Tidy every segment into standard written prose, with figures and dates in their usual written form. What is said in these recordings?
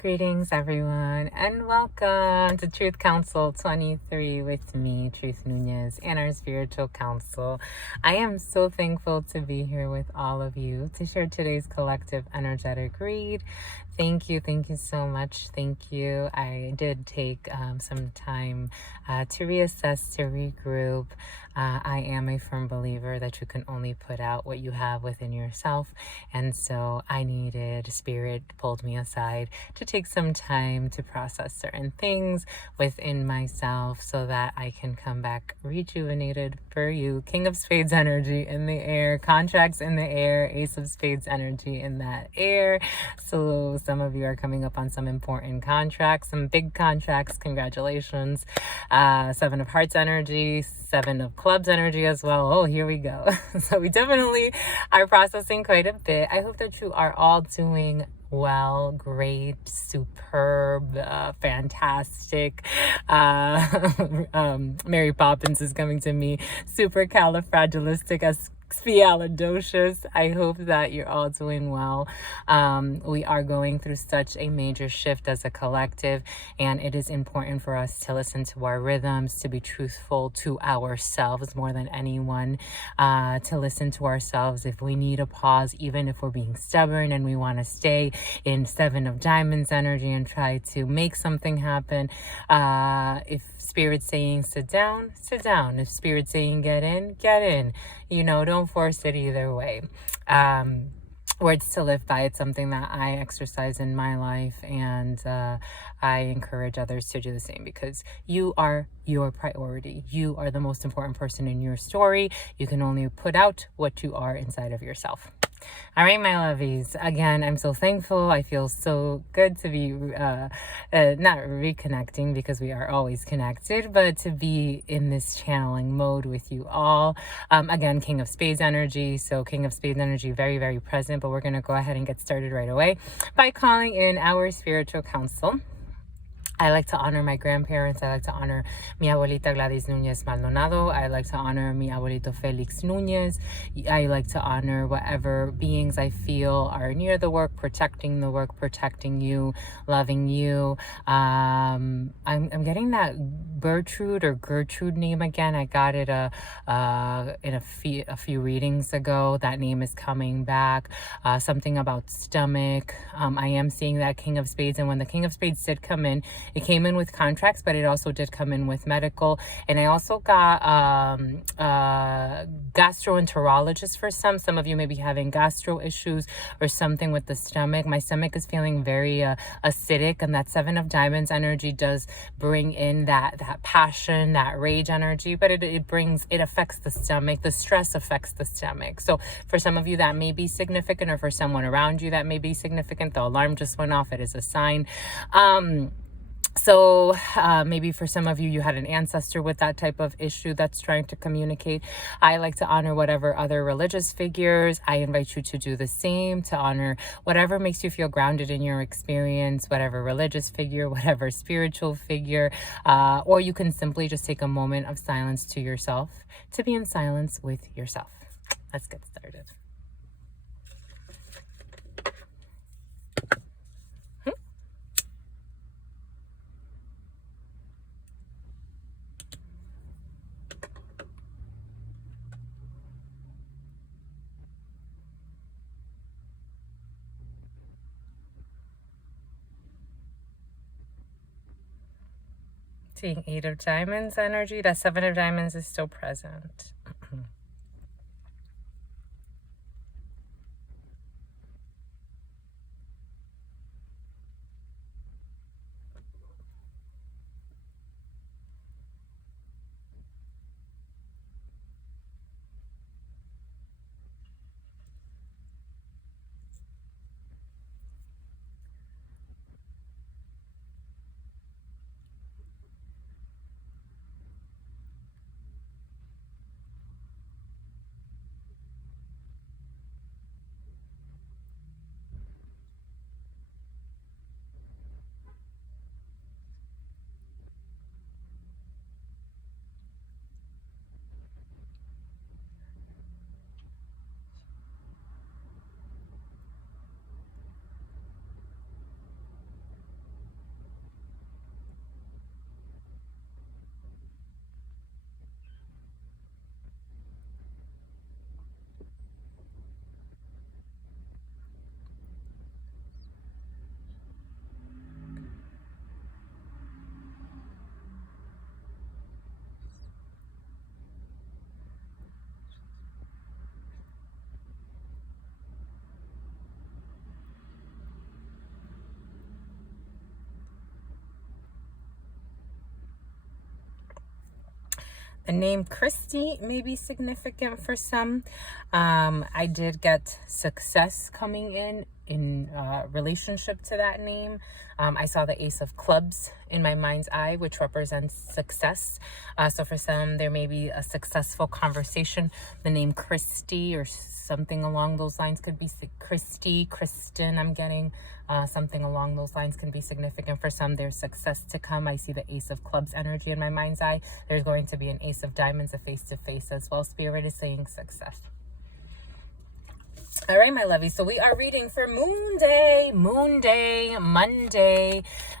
Greetings, everyone, and welcome to Truth Council 23 with me, Truth Nunez, and our spiritual council. I am so thankful to be here with all of you to share today's collective energetic read. Thank you so much. Thank you. I did take some time to reassess, to regroup. I am a firm believer that you can only put out what you have within yourself, and so I needed, Spirit pulled me aside to take some time to process certain things within myself so that I can come back rejuvenated for you. King of Spades energy in the air, contracts in the air, Ace of Spades energy in that air. So some of you are coming up on some important contracts, some big contracts. Congratulations. Seven of Hearts energy, Seven of Clubs energy as well. Oh, here we go. So we definitely are processing quite a bit. I hope that you are all doing well, great, superb, fantastic. Mary Poppins is coming to me. Supercalifragilisticexpialidocious. I hope that you're all doing well. We are going through such a major shift as a collective, and it is important for us to listen to our rhythms, to be truthful to ourselves more than anyone, to listen to ourselves if we need a pause, even if we're being stubborn and we want to stay in Seven of Diamonds energy and try to make something happen. If Spirit's saying sit down, sit down. If Spirit's saying get in, get in. You know, don't force it either way. Words to live by. It's something that I exercise in my life, and I encourage others to do the same, because you are your priority. You are the most important person in your story. You can only put out what you are inside of yourself. All right, my lovies. Again, I'm so thankful. I feel so good to be not reconnecting, because we are always connected, but to be in this channeling mode with you all. Again, King of Spades energy. So King of Spades energy, very, very present, but we're going to go ahead and get started right away by calling in our spiritual council. I like to honor my grandparents. I like to honor mi abuelita Gladys Nunez Maldonado. I like to honor mi abuelito Felix Nunez. I like to honor whatever beings I feel are near the work, protecting the work, protecting you, loving you. I'm getting that Gertrude or Gertrude name again. I got it in a few readings ago. That name is coming back. Something about stomach. I am seeing that King of Spades, and when the King of Spades did come in, it came in with contracts, but it also did come in with medical. And I also got gastroenterologist for some. Some of you may be having gastro issues or something with the stomach. My stomach is feeling very acidic, and that Seven of Diamonds energy does bring in that passion, that rage energy, but it affects the stomach. The stress affects the stomach. So for some of you that may be significant, or for someone around you that may be significant, the alarm just went off. It is a sign. So maybe for some of you, you had an ancestor with that type of issue that's trying to communicate. I like to honor whatever other religious figures. I invite you to do the same, to honor whatever makes you feel grounded in your experience, whatever religious figure, whatever spiritual figure, or you can simply just take a moment of silence to yourself, to be in silence with yourself. Let's get started. Seeing Eight of Diamonds energy, that Seven of Diamonds is still present. A name Christy may be significant for some. I did get success coming in relationship to that name. I saw the Ace of Clubs in my mind's eye, which represents success. So for some, there may be a successful conversation. The name Christy or something along those lines could be Christy, Kristen, I'm getting. Something along those lines can be significant for some. There's success to come. I see the Ace of Clubs energy in my mind's eye. There's going to be an Ace of Diamonds, a face-to-face as well. Spirit is saying success. All right, my lovies. So we are reading for Moon Day, Monday.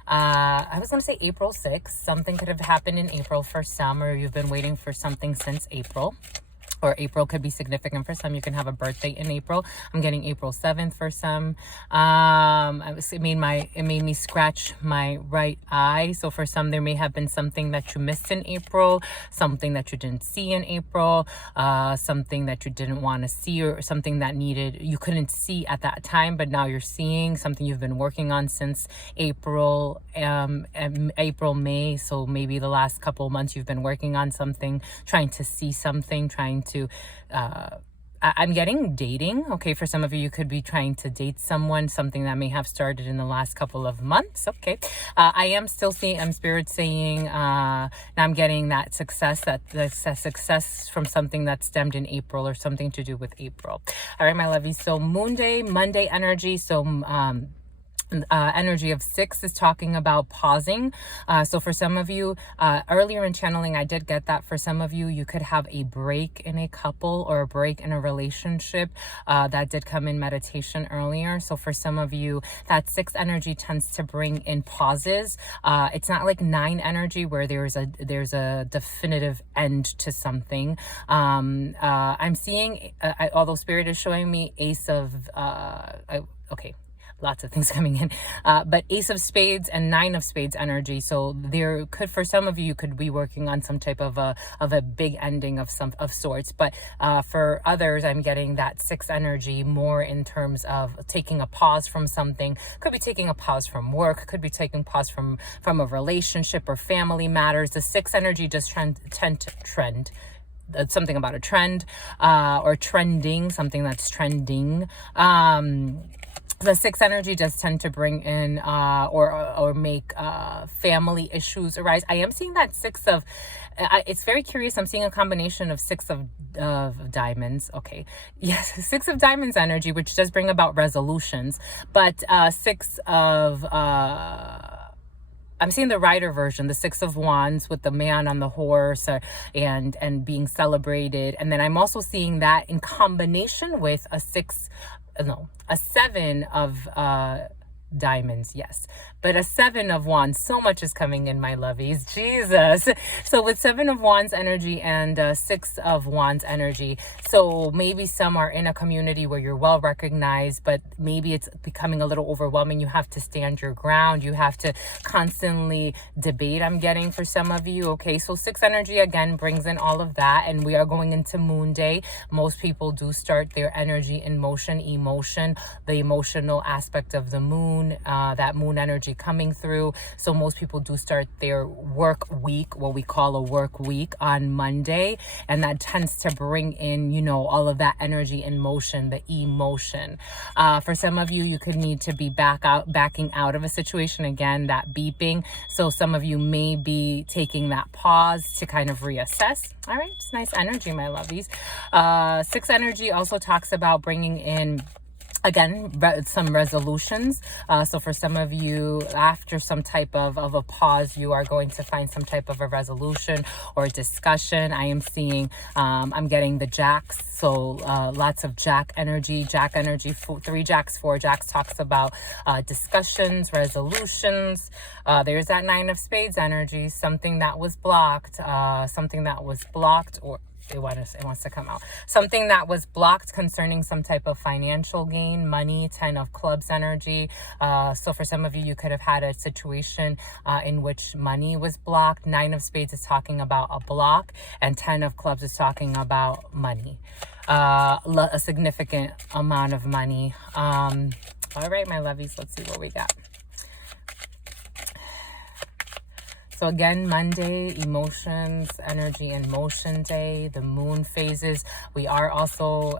I was going to say April 6th. Something could have happened in April for some, or you've been waiting for something since April. Or April could be significant for some. You can have a birthday in April. I'm getting April 7th for some. It made me scratch my right eye. So for some, there may have been something that you missed in April, something that you didn't see in April, something that you didn't want to see, or something that you couldn't see at that time, but now you're seeing something you've been working on since April, May. So maybe the last couple of months you've been working on something, trying to see something, trying to I'm getting dating. Okay, for some of you, you could be trying to date someone, something that may have started in the last couple of months. Okay, I am still seeing, Spirit saying, now I'm getting that success from something that stemmed in April or something to do with April. All right, my lovies. So Monday energy. So energy of 6 is talking about pausing. So for some of you, earlier in channeling, I did get that. For some of you, you could have a break in a couple or a break in a relationship. That did come in meditation earlier. So for some of you, that 6 energy tends to bring in pauses. It's not like 9 energy where there's a definitive end to something. I'm seeing, although Spirit is showing me Ace of, okay, lots of things coming in, but Ace of Spades and 9 of Spades energy. So there could, for some of you, could be working on some type of a big ending of sorts. But for others, I'm getting that 6 energy more in terms of taking a pause from something. Could be taking a pause from work. Could be taking pause from a relationship or family matters. The 6 energy does tend to trend. Something about a trend, or trending, something that's trending. The 6 energy does tend to bring in or make family issues arise. I am seeing that 6 of, it's very curious. I'm seeing a combination of 6 of diamonds. Okay. Yes, 6 of diamonds energy, which does bring about resolutions. But 6 of, I'm seeing the Rider version, the 6 of Wands with the man on the horse and being celebrated. And then I'm also seeing that in combination with a 7 of diamonds, yes, but a 7 of Wands. So much is coming in, my lovies. Jesus. So with 7 of Wands energy and 6 of Wands energy, so maybe some are in a community where you're well recognized, but maybe it's becoming a little overwhelming. You have to stand your ground. You have to constantly debate, I'm getting, for some of you. Okay, so 6 energy again brings in all of that, and we are going into Moon Day. Most people do start their energy in motion, emotion, the emotional aspect of the moon, that moon energy coming through. So most people do start their work week, what we call a work week, on Monday, and that tends to bring in, all of that energy in motion, the emotion. For some of you, you could need to be backing out of a situation, again, that beeping. So some of you may be taking that pause to kind of reassess. All right, it's nice energy, my lovies. 6 energy also talks about bringing in, again, some resolutions. So for some of you, after some type of a pause, you are going to find some type of a resolution or discussion. I am seeing, I'm getting the Jacks. So lots of Jack energy, 3 Jacks, 4 Jacks talks about discussions, resolutions. There's that 9 of Spades energy, something that was blocked, or it wants to come out. Something that was blocked concerning some type of financial gain, money, 10 of Clubs energy. So for some of you, you could have had a situation in which money was blocked. 9 of Spades is talking about a block, and 10 of Clubs is talking about money. A significant amount of money. All right, my lovies, let's see what we got. So again, Monday, emotions, energy, and motion day, the moon phases. We are also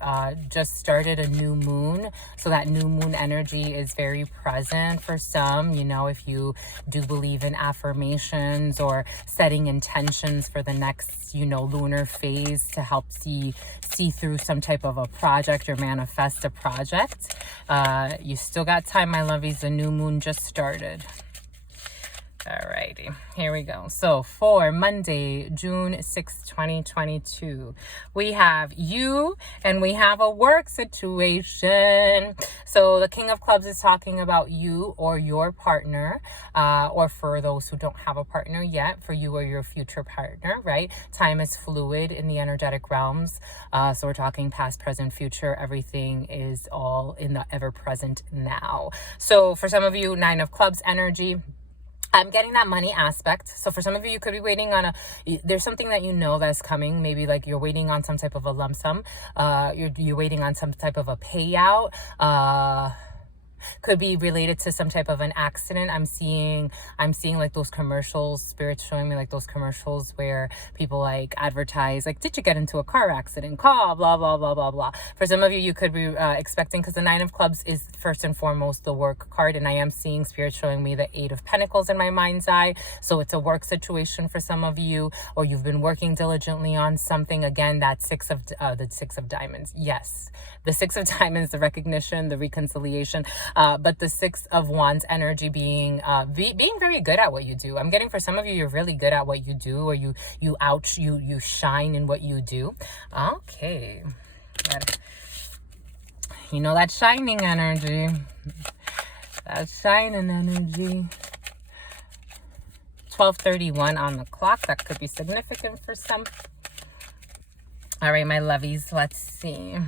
just started a new moon. So that new moon energy is very present for some. You know, if you do believe in affirmations or setting intentions for the next, you know, lunar phase to help see through some type of a project or manifest a project. You still got time, my lovies. The new moon just started. Alrighty, here we go. So for Monday, June 6th, 2022, we have you and we have a work situation. So the King of Clubs is talking about you or your partner, or for those who don't have a partner yet, for you or your future partner, right? Time is fluid in the energetic realms. So we're talking past, present, future. Everything is all in the ever-present now. So for some of you, Nine of Clubs energy, I'm getting that money aspect. So for some of you, you could be waiting on there's something that you know that's coming. Maybe like you're waiting on some type of a lump sum. You're waiting on some type of a payout. Could be related to some type of an accident. I'm seeing like those commercials, Spirit's showing me like those commercials where people like advertise, like, did you get into a car accident? Call, blah, blah, blah, blah, blah. For some of you, you could be expecting, because the Nine of Clubs is first and foremost the work card. And I am seeing Spirit showing me the Eight of Pentacles in my mind's eye. So it's a work situation for some of you, or you've been working diligently on something. Again, that the Six of Diamonds. Yes. The Six of Diamonds, the recognition, the reconciliation. But the Six of Wands energy being very good at what you do. I'm getting for some of you, you're really good at what you do, or you shine in what you do. Okay. You know, that shining energy. That shining energy. 12:31 on the clock. That could be significant for some. All right, my lovies, let's see.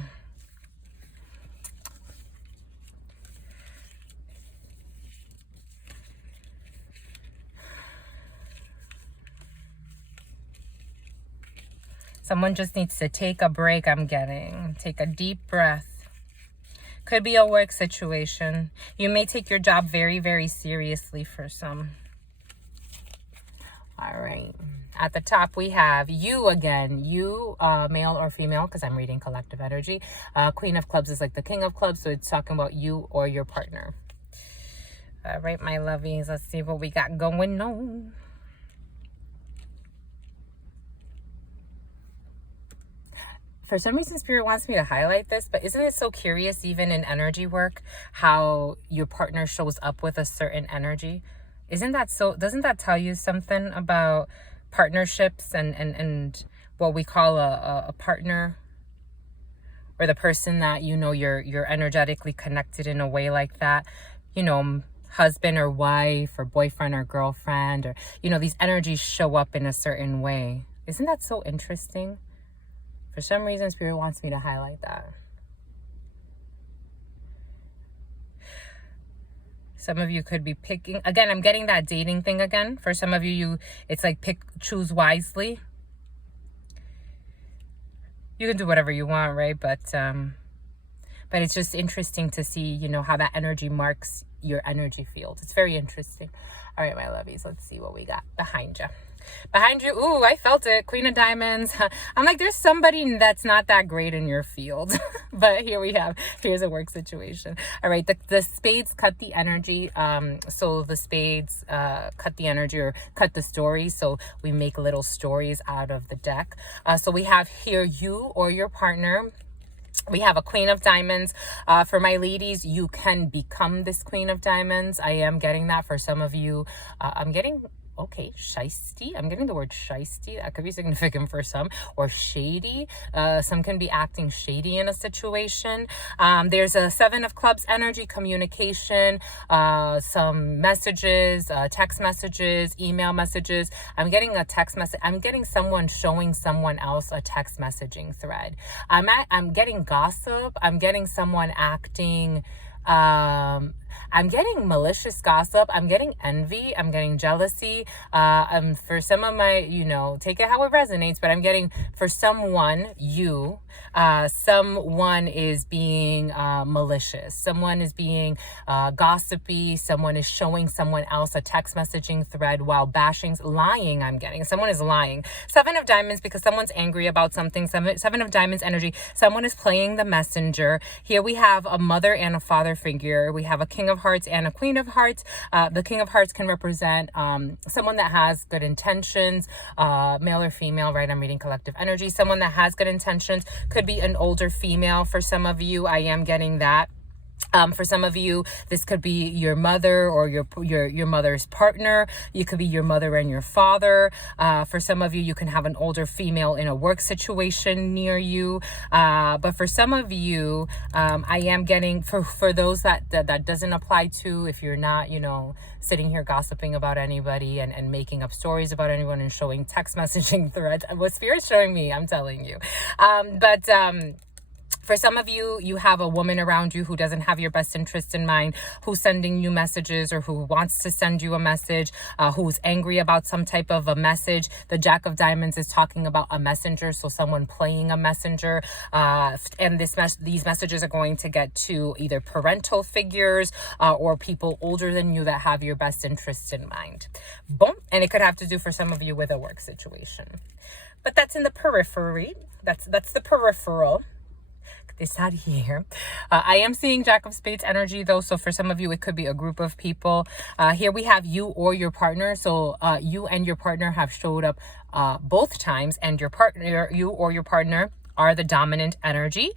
Someone just needs to take a break, I'm getting. Take a deep breath. Could be a work situation. You may take your job very, very seriously for some. All right. At the top, we have you again. You, male or female, because I'm reading collective energy. Queen of Clubs is like the King of Clubs, so it's talking about you or your partner. All right, my lovies. Let's see what we got going on. For some reason, Spirit wants me to highlight this, but isn't it so curious, even in energy work, how your partner shows up with a certain energy? Isn't that so? Doesn't that tell you something about partnerships and what we call a partner, or the person that, you know, you're energetically connected in a way like that, you know, husband or wife or boyfriend or girlfriend, or, you know, these energies show up in a certain way. Isn't that so interesting? For some reason, Spirit wants me to highlight that. Some of you could be picking, again, I'm getting that dating thing again. For some of you, it's like choose wisely. You can do whatever you want, right? But it's just interesting to see, you know, how that energy marks your energy field. It's very interesting. All right, my lovies, let's see what we got behind you. Behind you, ooh, I felt it. Queen of Diamonds. I'm like, there's somebody that's not that great in your field. But here's a work situation. All right, the spades cut the energy. So the spades cut the energy, or cut the story. So we make little stories out of the deck. So we have here you or your partner. We have a Queen of Diamonds. For my ladies, you can become this Queen of Diamonds. I am getting that. For some of you, I'm getting... Okay, shiesty. I'm getting the word shiesty. That could be significant for some. Or shady. Some can be acting shady in a situation. There's a Seven of Clubs energy, communication, some messages, text messages, email messages. I'm getting a text message. I'm getting someone showing someone else a text messaging thread. I'm getting gossip. I'm getting someone acting I'm getting malicious gossip. I'm getting envy. I'm getting jealousy. For some of my, take it how it resonates, but I'm getting for someone, someone is being malicious. Someone is being gossipy. Someone is showing someone else a text messaging thread while bashing, lying. I'm getting someone is lying. Seven of Diamonds, because someone's angry about something. Seven of Diamonds energy. Someone is playing the messenger. Here we have a mother and a father figure. We have a King of Hearts and a Queen of Hearts. The King of Hearts can represent someone that has good intentions, male or female, right? I'm reading collective energy. Someone that has good intentions, could be an older female. For some of you, I am getting that. For some of you, this could be your mother or your mother's partner. You could be your mother and your father. For some of you, you can have an older female in a work situation near you. But for some of you, I am getting, for those that doesn't apply to, if you're not, sitting here gossiping about anybody and making up stories about anyone and showing text messaging threads. What Spirit's showing me, I'm telling you. For some of you, you have a woman around you who doesn't have your best interest in mind, who's sending you messages or who wants to send you a message, who's angry about some type of a message. The Jack of Diamonds is talking about a messenger, so someone playing a messenger. And these messages are going to get to either parental figures or people older than you that have your best interest in mind. Boom. And it could have to do for some of you with a work situation. But that's in the periphery. That's the peripheral. This out here. I am seeing Jack of Spades energy though. So for some of you, it could be a group of people. Here we have you or your partner. So you and your partner have showed up both times, and you or your partner are the dominant energy.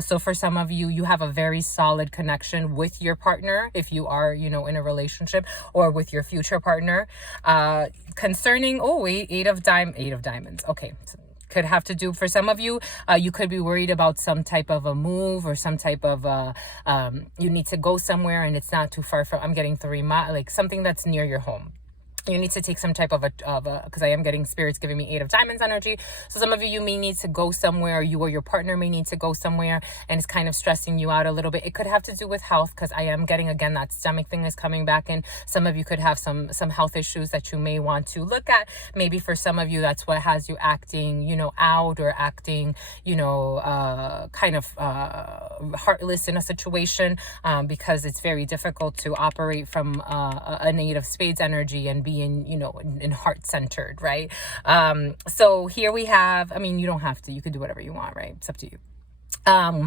So for some of you, you have a very solid connection with your partner if you are, in a relationship, or with your future partner. Concerning, Eight of Diamonds. Okay. Could have to do, for some of you, you could be worried about some type of a move or some type of, you need to go somewhere and it's not too far from, I'm getting 3 miles, like something that's near your home. You need to take some type of because I am getting spirits giving me 8 of Diamonds energy. So some of you may need to go somewhere. You or your partner may need to go somewhere, and it's kind of stressing you out a little bit. It could have to do with health, because I am getting, again, that stomach thing is coming back in. Some of you could have some health issues that you may want to look at. Maybe for some of you, that's what has you acting, out, or acting, kind of heartless in a situation, because it's very difficult to operate from an 8 of Spades energy and be in heart-centered, right? So here we have, you don't have to, you can do whatever you want, right? It's up to you.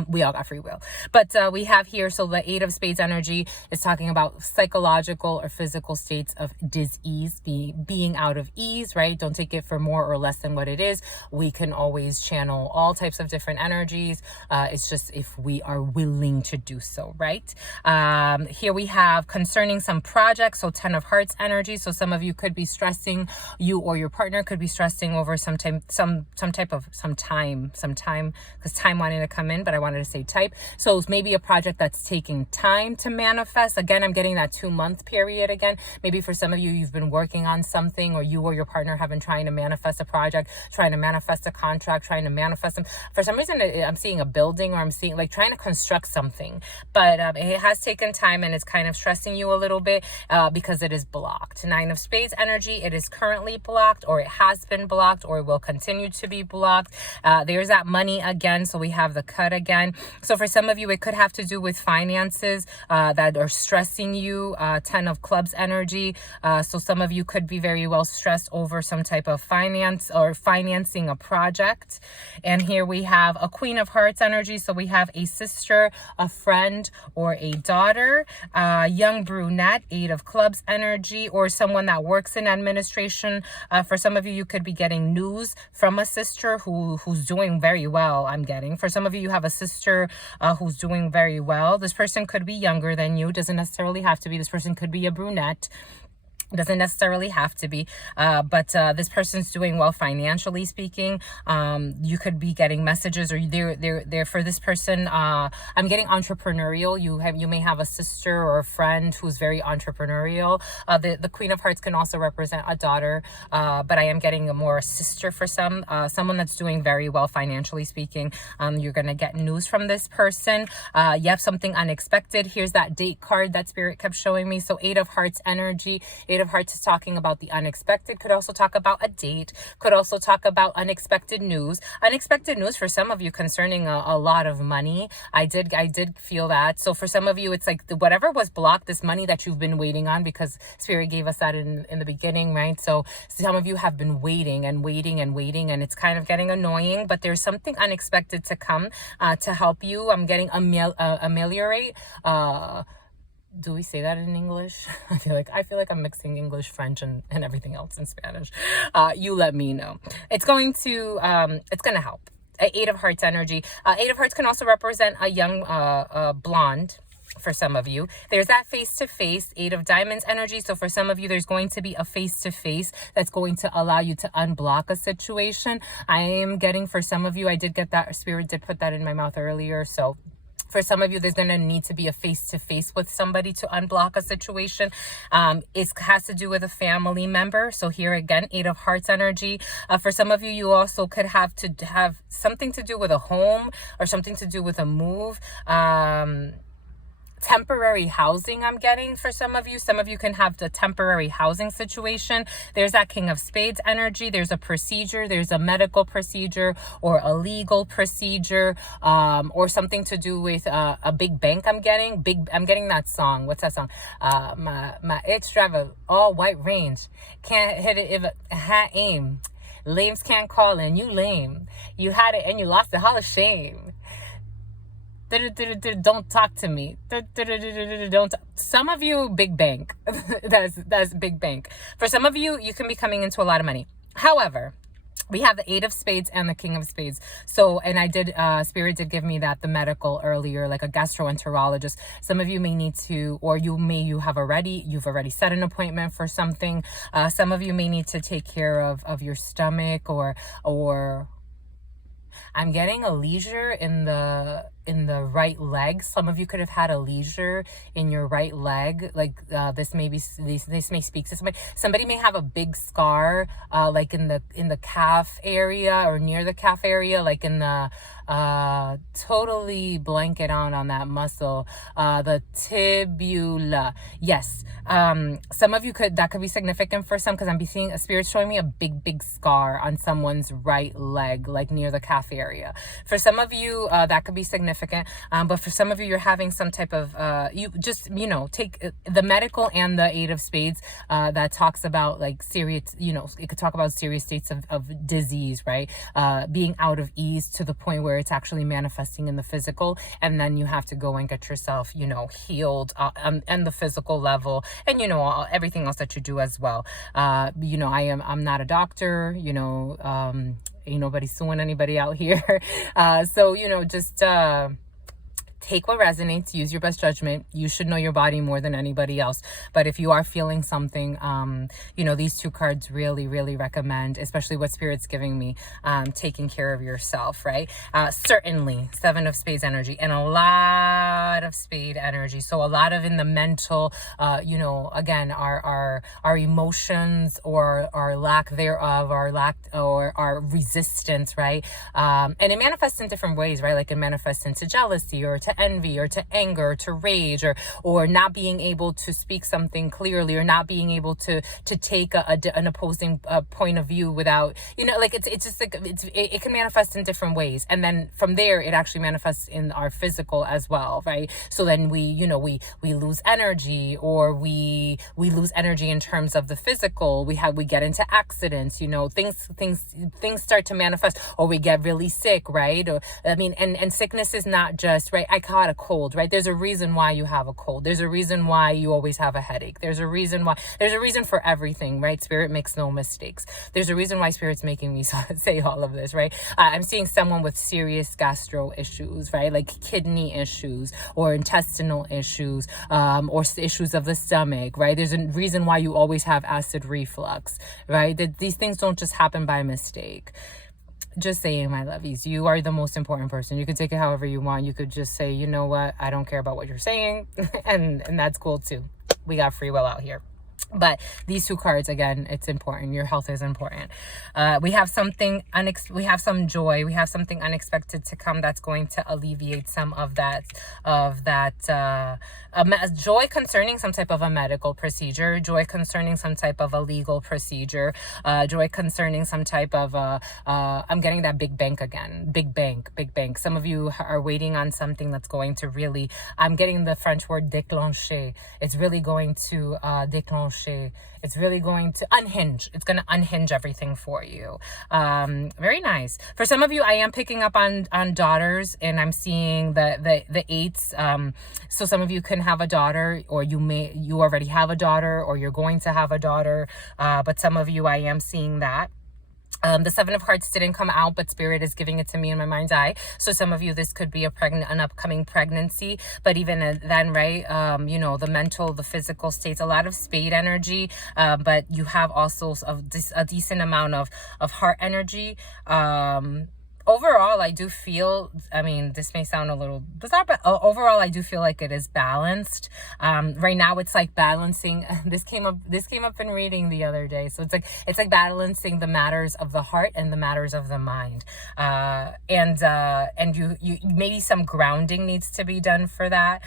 We all got free will, but we have here, so the 8 of Spades energy is talking about psychological or physical states of dis-ease, being out of ease, right? Don't take it for more or less than what it is. We can always channel all types of different energies. It's just if we are willing to do so, right? Here we have concerning some projects, so 10 of Hearts energy. So some of you could be stressing, you or your partner could be stressing over some time, because time wanting to come in, but I wanted to say type. So it's maybe a project that's taking time to manifest. Again, I'm getting that 2-month period again. Maybe for some of you, you've been working on something, or you or your partner have been trying to manifest a project, trying to manifest a contract, trying to manifest them. For some reason, I'm seeing a building, or I'm seeing like trying to construct something, but it has taken time and it's kind of stressing you a little bit because it is blocked. 9 of Spades energy, it is currently blocked, or it has been blocked, or it will continue to be blocked. There's that money again. So we have the cut again. So for some of you, it could have to do with finances that are stressing you. 10 of Clubs energy. So some of you could be very well stressed over some type of finance or financing a project. And here we have a Queen of Hearts energy. So we have a sister, a friend, or a daughter. Young brunette, 8 of Clubs energy, or someone that works in administration. For some of you, you could be getting news from a sister who's doing very well, I'm getting. For some of you, you have a sister who's doing very well. This person could be younger than you. Doesn't necessarily have to be. This person could be a brunette. Doesn't necessarily have to be, but this person's doing well financially speaking. You could be getting messages, or they're for this person. I'm getting entrepreneurial. You may have a sister or a friend who's very entrepreneurial. The Queen of Hearts can also represent a daughter, but I am getting a more sister for someone that's doing very well financially speaking. You're gonna get news from this person. You have something unexpected. Here's that date card that Spirit kept showing me. So 8 of Hearts energy. 8 of Hearts is talking about the unexpected. Could also talk about a date. Could also talk about unexpected news. Unexpected news for some of you concerning a lot of money. I did feel that. So for some of you, it's like whatever was blocked, this money that you've been waiting on, because Spirit gave us that in the beginning, right? So some of you have been waiting and waiting and waiting, and it's kind of getting annoying, but there's something unexpected to come to help you. I'm getting ameliorate. Do we say that in English? I feel like I'm mixing English, French, and everything else in Spanish. You let me know. It's going to help. 8 of Hearts energy. 8 of Hearts can also represent a young blonde. For some of you, there's that face-to-face. 8 of Diamonds energy. So for some of you, there's going to be a face-to-face that's going to allow you to unblock a situation. I am getting, for some of you, I did get that. Spirit did put that in my mouth earlier. So for some of you, there's going to need to be a face-to-face with somebody to unblock a situation. It has to do with a family member. So here again, 8 of Hearts energy. For some of you, you also could have to have something to do with a home or something to do with a move. Temporary housing I'm getting for some of you. Some of you can have the temporary housing situation. There's that King of Spades energy. There's a procedure. There's a medical procedure or a legal procedure, or something to do with a big bank. I'm getting that song. What's that song? My ex driver, all white range. Can't hit it if it had aim. Lames can't call and you lame. You had it and you lost it. Hall of shame. Don't talk to me. Don't. Some of you, big bank. that's big bank. For some of you, you can be coming into a lot of money. However, we have the 8 of Spades and the King of Spades. So, and Spirit did give me that, the medical earlier, like a gastroenterologist. Some of you may need to, or you've already set an appointment for something. Some of you may need to take care of your stomach or I'm getting a leisure in the right leg. Some of you could have had a leisure in your right leg. Like this may speak to somebody. Somebody may have a big scar, like in the calf area or near the calf area, like in the totally blanket on that muscle, the tibula. Yes. Some of you that could be significant for some, because I'm seeing a Spirit showing me a big scar on someone's right leg, like near the calf area. For some of you, that could be significant. But for some of you, you're having some type of, take the medical and the 8 of Spades, that talks about like serious, it could talk about serious states of disease, right? Being out of ease to the point where it's actually manifesting in the physical. And then you have to go and get yourself, healed, and the physical level, and, everything else that you do as well. I'm not a doctor, ain't nobody suing anybody out here. So, just take what resonates, use your best judgment. You should know your body more than anybody else. But if you are feeling something, these 2 cards really, really recommend, especially what Spirit's giving me, taking care of yourself, right? Certainly 7 of Spades energy and a lot of spade energy. So a lot of in the mental, again, our emotions or our lack thereof, or our resistance, right? And it manifests in different ways, right? Like it manifests into jealousy or to envy or to anger or to rage or not being able to speak something clearly, or not being able to take an opposing point of view without, it's just like it can manifest in different ways. And then from there, it actually manifests in our physical as well, right? So then we lose energy, or we lose energy in terms of the physical. We get into accidents, things start to manifest, or we get really sick, right? And sickness is not just, right? I like had a cold, right? There's a reason why you have a cold. There's a reason why you always have a headache. There's a reason for everything, right? Spirit makes no mistakes. There's a reason why Spirit's making me say all of this, right? I'm seeing someone with serious gastro issues, right? Like kidney issues or intestinal issues, or issues of the stomach, right? There's a reason why you always have acid reflux, right? That these things don't just happen by mistake. Just saying, my lovies, you are the most important person. You can take it however you want. You could just say, you know what, I don't care about what you're saying, and that's cool too. We got free will out here. But these two cards, again, it's important. Your health is important. We have something we have some joy. We have something unexpected to come that's going to alleviate some of that joy concerning some type of a medical procedure, joy concerning some type of a legal procedure, joy concerning some type of I'm getting that big bank again. Big bank. Some of you are waiting on something that's going to really, I'm getting the French word déclencher. It's really going to déclencher. It's really going to unhinge. It's going to unhinge everything for you. Very nice. For some of you, I am picking up on daughters, and I'm seeing the eights. So some of you can have a daughter, or you already have a daughter, or you're going to have a daughter. But some of you, I am seeing that. The Seven of Hearts didn't come out, but Spirit is giving it to me in my mind's eye. So some of you, this could be an upcoming pregnancy. But even then, right, the mental, the physical states, a lot of spade energy. But you have also a decent amount of heart energy. Overall, I do feel, this may sound a little bizarre, but overall, I do feel like it is balanced. Right now, it's like balancing. This came up in reading the other day. So it's like balancing the matters of the heart and the matters of the mind. And you maybe some grounding needs to be done for that.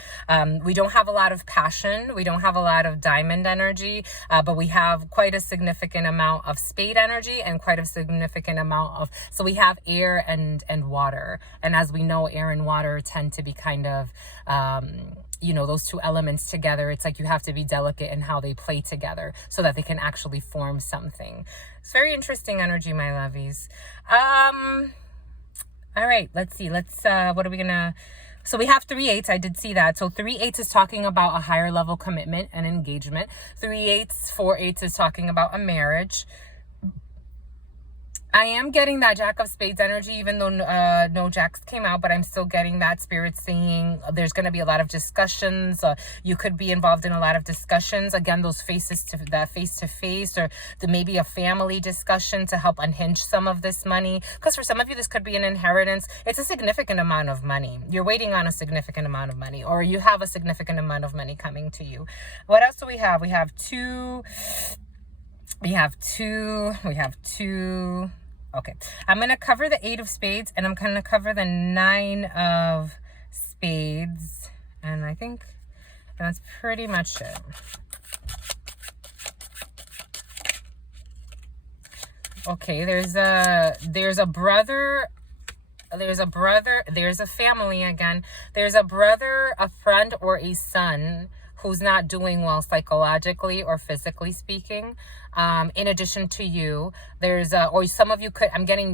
We don't have a lot of passion. We don't have a lot of diamond energy, but we have quite a significant amount of spade energy and quite a significant amount so we have air and water. And as we know, air and water tend to be kind of, those two elements together. It's like you have to be delicate in how they play together so that they can actually form something. It's very interesting energy, my lovies. All right, let's see. What are we gonna... So we have 3 8s. I did see that. So 3 8s is talking about a higher level commitment and engagement. 3 8s, 4 8s is talking about a marriage. I am getting that Jack of Spades energy, even though no Jacks came out, but I'm still getting that Spirit saying there's going to be a lot of discussions. You could be involved in a lot of discussions. Again, those face-to-face, or maybe a family discussion to help unhinge some of this money. Because for some of you, this could be an inheritance. It's a significant amount of money. You're waiting on a significant amount of money, or you have a significant amount of money coming to you. What else do we have? We have two. Okay, I'm going to cover the 8 of Spades, and I'm going to cover the 9 of Spades, and I think that's pretty much it. Okay, there's a brother, there's a family again. There's a brother, a friend, or a son who's not doing well psychologically or physically speaking. In addition to you, or some of you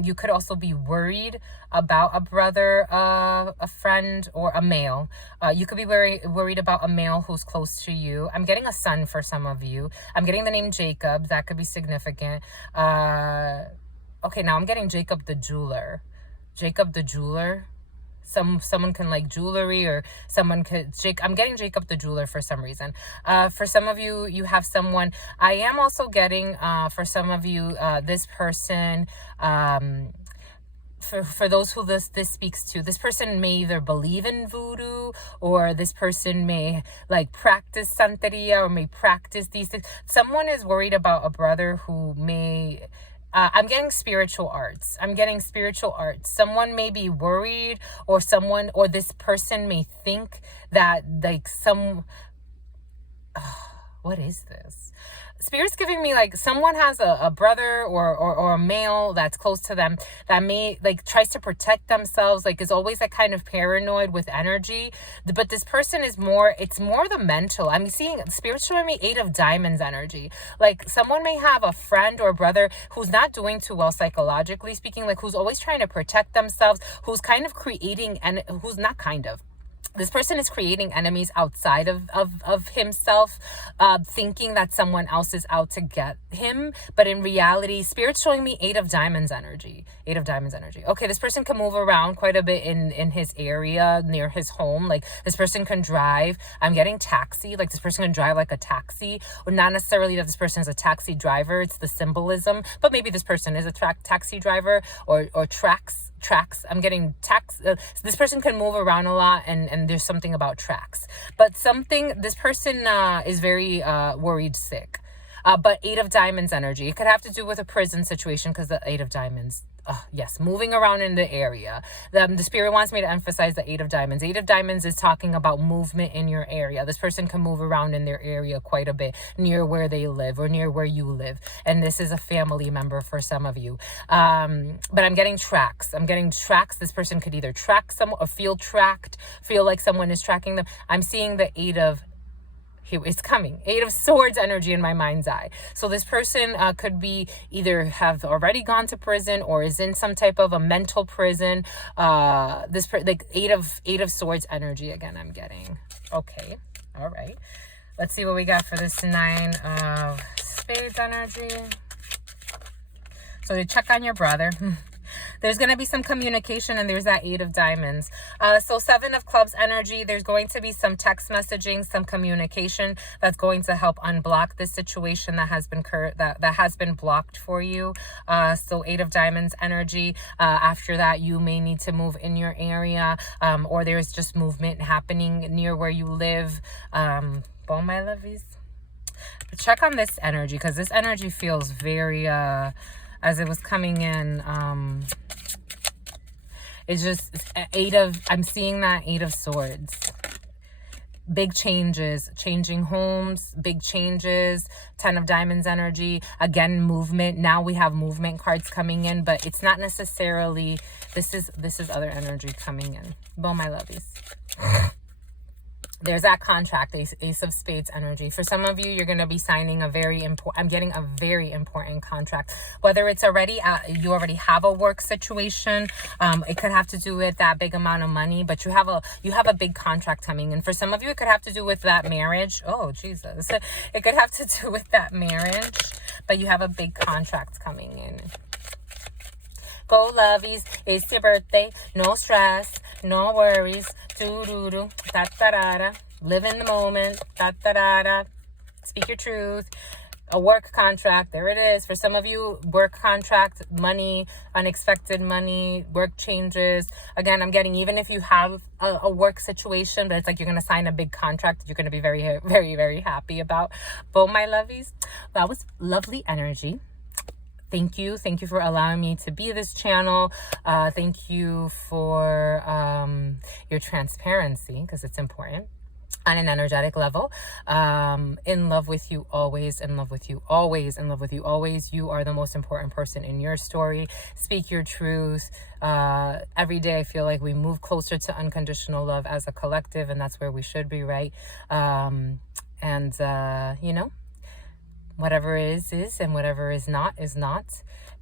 you could also be worried about a brother, a friend, or a male. You could be worried about a male who's close to you. I'm getting a son for some of you. I'm getting the name Jacob. That could be significant. Okay, now I'm getting Jacob the jeweler. Jacob the jeweler. Someone can like jewelry, or someone could I'm getting Jacob the jeweler for some reason. For some of you, you have someone. I am also getting for some of you this person. For those who this speaks to, this person may either believe in voodoo, or this person may like practice santeria, or may practice these things. Someone is worried about a brother who may... I'm getting spiritual arts. Someone may be worried, or this person may think that like what is this? Spirit's giving me like someone has a brother or a male that's close to them that may like tries to protect themselves, like is always like kind of paranoid with energy. But this person is it's more the mental. I'm seeing Spirit's showing me 8 of Diamonds energy. Like someone may have a friend or brother who's not doing too well psychologically speaking, like who's always trying to protect themselves, who's kind of creating, and who's not kind of. This person is creating enemies outside of himself, thinking that someone else is out to get him. But in reality, Spirit's showing me Eight of Diamonds energy. Eight of Diamonds energy. Okay, this person can move around quite a bit in his area, near his home. Like, this person can drive. I'm getting taxi. Like, this person can drive like a taxi. Or not necessarily that this person is a taxi driver. It's the symbolism. But maybe this person is a taxi driver or tracks. I'm getting this person can move around a lot, and there's something about tracks, but this person is very worried sick. But Eight of Diamonds energy, it could have to do with a prison situation, because the Eight of Diamonds, yes, moving around in the area. The Spirit wants me to emphasize the Eight of Diamonds. Eight of Diamonds is talking about movement in your area. This person can move around in their area quite a bit, near where they live or near where you live. And this is a family member for some of you. But I'm getting tracks. This person could either track someone or feel tracked, feel like someone is tracking them. I'm seeing the it's coming. Eight of Swords energy in my mind's eye. So this person could be either have already gone to prison or is in some type of a mental prison. Like Eight of Swords energy again, I'm getting. Okay. All right. Let's see what we got for this Nine of Spades energy. So to check on your brother. There's going to be some communication, and there's that Eight of Diamonds. So Seven of Clubs energy, there's going to be some text messaging, some communication that's going to help unblock this situation that has been that has been blocked for you. So Eight of Diamonds energy. After that, you may need to move in your area, or there's just movement happening near where you live. Bon, my lovies. Check on this energy, because this energy feels very... as it was coming in, it's just I'm seeing that Eight of Swords. Big changes, changing homes, big changes. 10 of Diamonds energy, again, movement. Now we have movement cards coming in, but it's not necessarily, this is other energy coming in. Well, my lovies. There's that contract, Ace of Spades energy. For some of you, you're going to be signing I'm getting a very important contract. Whether it's you already have a work situation, it could have to do with that big amount of money, but you have a big contract coming in. For some of you, it could have to do with that marriage. Oh, Jesus. It could have to do with that marriage, but you have a big contract coming in. Go lovies, it's your birthday, no stress, no worries, do-do-do, da-da-da-da, live in the moment, da-da-da-da, speak your truth. A work contract, there it is. For some of you, work contract, money, unexpected money, work changes. Again, I'm getting, even if you have a work situation, but it's like you're going to sign a big contract that you're going to be very, very, very happy about. But my lovies, that was lovely energy. Thank you. Thank you for allowing me to be this channel. Thank you for your transparency, because it's important on an energetic level. In love with you always, in love with you always, in love with you always. You are the most important person in your story. Speak your truth. Every day I feel like we move closer to unconditional love as a collective, and that's where we should be, right? You know, whatever is, and whatever is not, is not.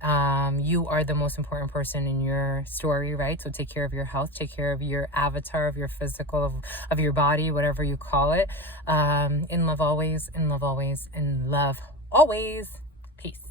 You are the most important person in your story, right? So take care of your health, take care of your avatar, of your physical, of your body, whatever you call it. In love always, in love always, in love always. Peace.